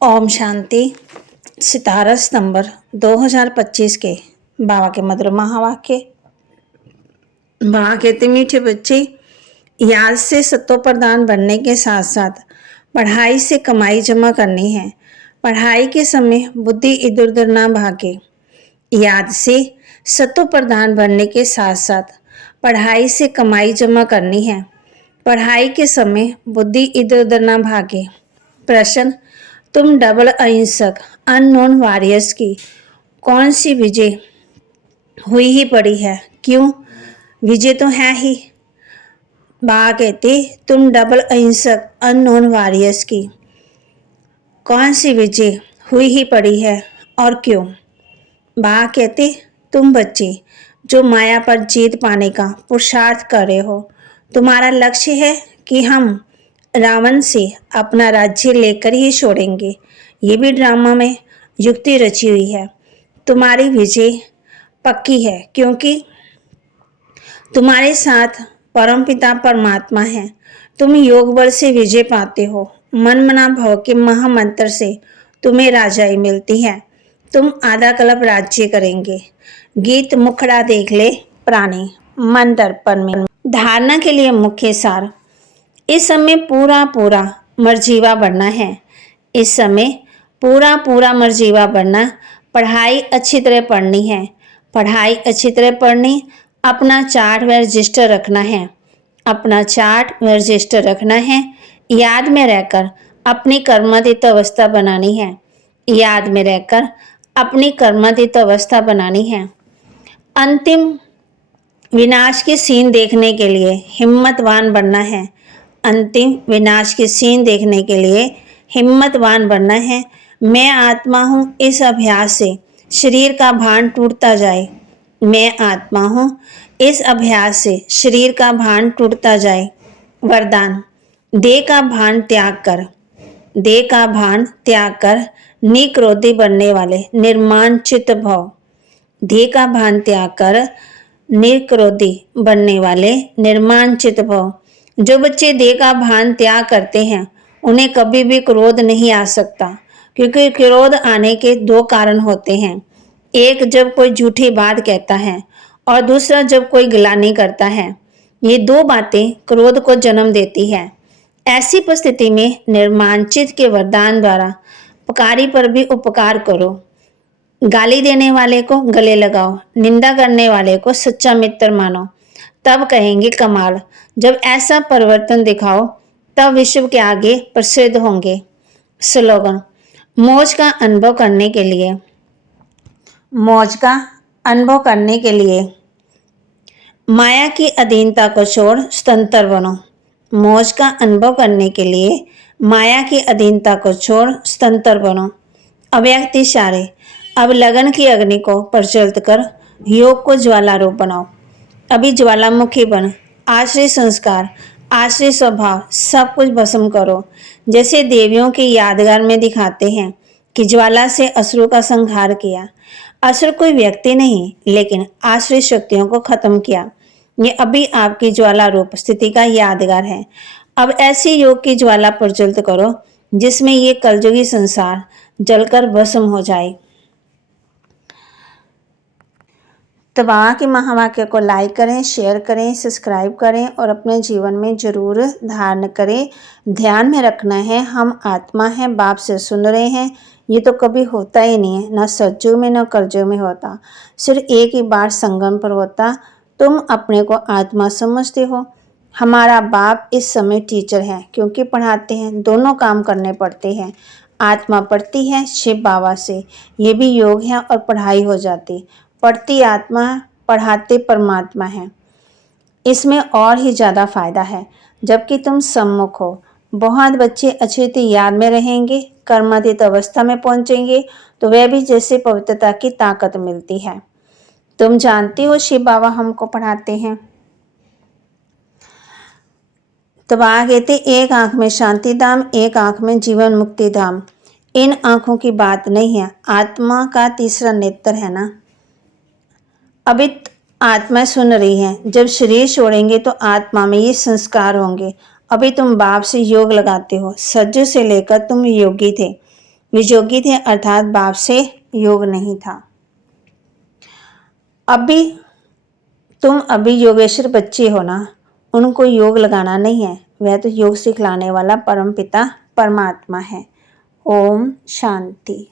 ओम शांति। सितारा सितंबर 2025 के बाबा के मधुर महावाक्य। बाबा कहते, मीठे बच्चे, याद से सत्व प्रधान बनने के साथ साथ पढ़ाई से कमाई जमा करनी है। पढ़ाई के समय बुद्धि इधर उधर ना भागे। याद से सत्व प्रधान बनने के साथ साथ पढ़ाई से कमाई जमा करनी है। पढ़ाई के समय बुद्धि इधर उधर ना भागे। प्रश्न, तुम डबल अहिंसक अननोन वॉरियर्स की कौन सी विजय हुई ही पड़ी है? क्यों? विजय तो है ही। बाबा कहते, तुम डबल अहिंसक अननोन वॉरियर्स की कौन सी विजय हुई ही पड़ी है और क्यों? बाबा कहते, तुम बच्चे जो माया पर जीत पाने का पुरुषार्थ कर रहे हो, तुम्हारा लक्ष्य है कि हम रावण से अपना राज्य लेकर ही छोड़ेंगे। ये भी ड्रामा में युक्ति रची हुई है। तुम्हारी विजय पक्की है क्योंकि तुम्हारे साथ परमपिता परमात्मा है। तुम योग बल से विजय पाते हो। मन मना भव के महामंत्र से तुम्हें राजाई मिलती है। तुम आधा कल्प राज्य करेंगे। गीत मुखड़ा देख ले प्राणी मन दर्पण में। धारणा के लिए मुख्य सार, इस समय पूरा मर्जीवा बनना है। इस समय पूरा मर्जीवा बनना। पढ़ाई अच्छी तरह पढ़नी है। पढ़ाई अच्छी तरह पढ़नी। अपना चार्ट व रजिस्टर रखना है। अपना चार्ट व रजिस्टर रखना है। याद में रहकर अपनी कर्मातीत अवस्था बनानी है। याद में रहकर अपनी कर्मातीत अवस्था बनानी है। अंतिम विनाश की सीन देखने के लिए हिम्मतवान बनना है। अंतिम विनाश की सीन देखने के लिए हिम्मतवान बनना है। मैं आत्मा हूँ, इस अभ्यास से शरीर का भान टूटता जाए। मैं आत्मा हूँ, इस अभ्यास से शरीर का भान टूटता जाए। वरदान, देह का भान त्याग कर। देह का भान त्याग कर निक्रोधी बनने वाले निर्माण चित्त भव। देह का भान त्याग कर निक्रोधी बनने वाले निर्माण चित्त भव। जो बच्चे देह का भान त्याग करते हैं उन्हें कभी भी क्रोध नहीं आ सकता, क्योंकि क्रोध आने के दो कारण होते हैं। एक, जब कोई झूठी बात कहता है, और दूसरा जब कोई गिलानी करता है। ये दो बातें क्रोध को जन्म देती है। ऐसी परिस्थिति में निर्माणचित के वरदान द्वारा उपकारी पर भी उपकार करो। गाली देने वाले को गले लगाओ, निंदा करने वाले को सच्चा मित्र मानो, तब कहेंगे कमाल। जब ऐसा परिवर्तन दिखाओ तब विश्व के आगे प्रसिद्ध होंगे। स्लोगन, मौज का अनुभव करने के लिए। मौज का अनुभव करने के लिए माया की अधीनता को छोड़ स्वतंत्र बनो। मौज का अनुभव करने के लिए माया की अधीनता को छोड़ स्वतंत्र बनो। अव्यक्त इशारे, अब लगन की अग्नि को प्रज्वलित कर योग को ज्वाला रूप बनाओ। अभी ज्वालामुखी बन आश्रय संस्कार, आश्रय स्वभाव सब कुछ भस्म करो। जैसे देवियों के यादगार में दिखाते हैं कि ज्वाला से असुरों का संहार किया। असुर कोई व्यक्ति नहीं, लेकिन आश्रय शक्तियों को खत्म किया। ये अभी आपकी ज्वाला रूप स्थिति का यादगार है। अब ऐसी योग की ज्वाला प्रज्वलित करो जिसमें ये कलयुगी संसार जलकर भस्म हो जाए। तो बाबा के महावाक्य को लाइक करें, शेयर करें, सब्सक्राइब करें और अपने जीवन में जरूर धारण करें। ध्यान में रखना है, हम आत्मा हैं, बाप से सुन रहे हैं। ये तो कभी होता ही नहीं है, ना सतयुग में ना कलयुग में होता, सिर्फ एक ही बार संगम पर होता। तुम अपने को आत्मा समझते हो। हमारा बाप इस समय टीचर है, क्योंकि पढ़ाते हैं, दोनों काम करने पड़ते हैं। आत्मा पढ़ती है शिव बाबा से, ये भी योग है और पढ़ाई हो जाती। पढ़ती आत्मा, पढ़ाते परमात्मा है। इसमें और ही ज़्यादा फायदा है, जबकि तुम सम्मुख हो। बहुत बच्चे अच्छी रीति याद में रहेंगे, कर्मातीत अवस्था में पहुंचेंगे तो वह भी जैसे पवित्रता की ताकत मिलती है। तुम जानती हो शिव बाबा हमको पढ़ाते हैं। तो बाबा कहते, एक आंख में शांति धाम, एक आंख में जीवन मुक्ति धाम। इन आंखों की बात नहीं है, आत्मा का तीसरा नेत्र है ना। अभी आत्मा सुन रही है, जब शरीर छोड़ेंगे तो आत्मा में ये संस्कार होंगे। अभी तुम बाप से योग लगाते हो, सज्जू से लेकर तुम योगी थे। वियोगी थे, अर्थात बाप से योग नहीं था। तुम अभी योगेश्वर बच्चे हो ना, उनको योग लगाना नहीं है, वह तो योग सिखलाने वाला परम पिता परमात्मा है। ओम शांति।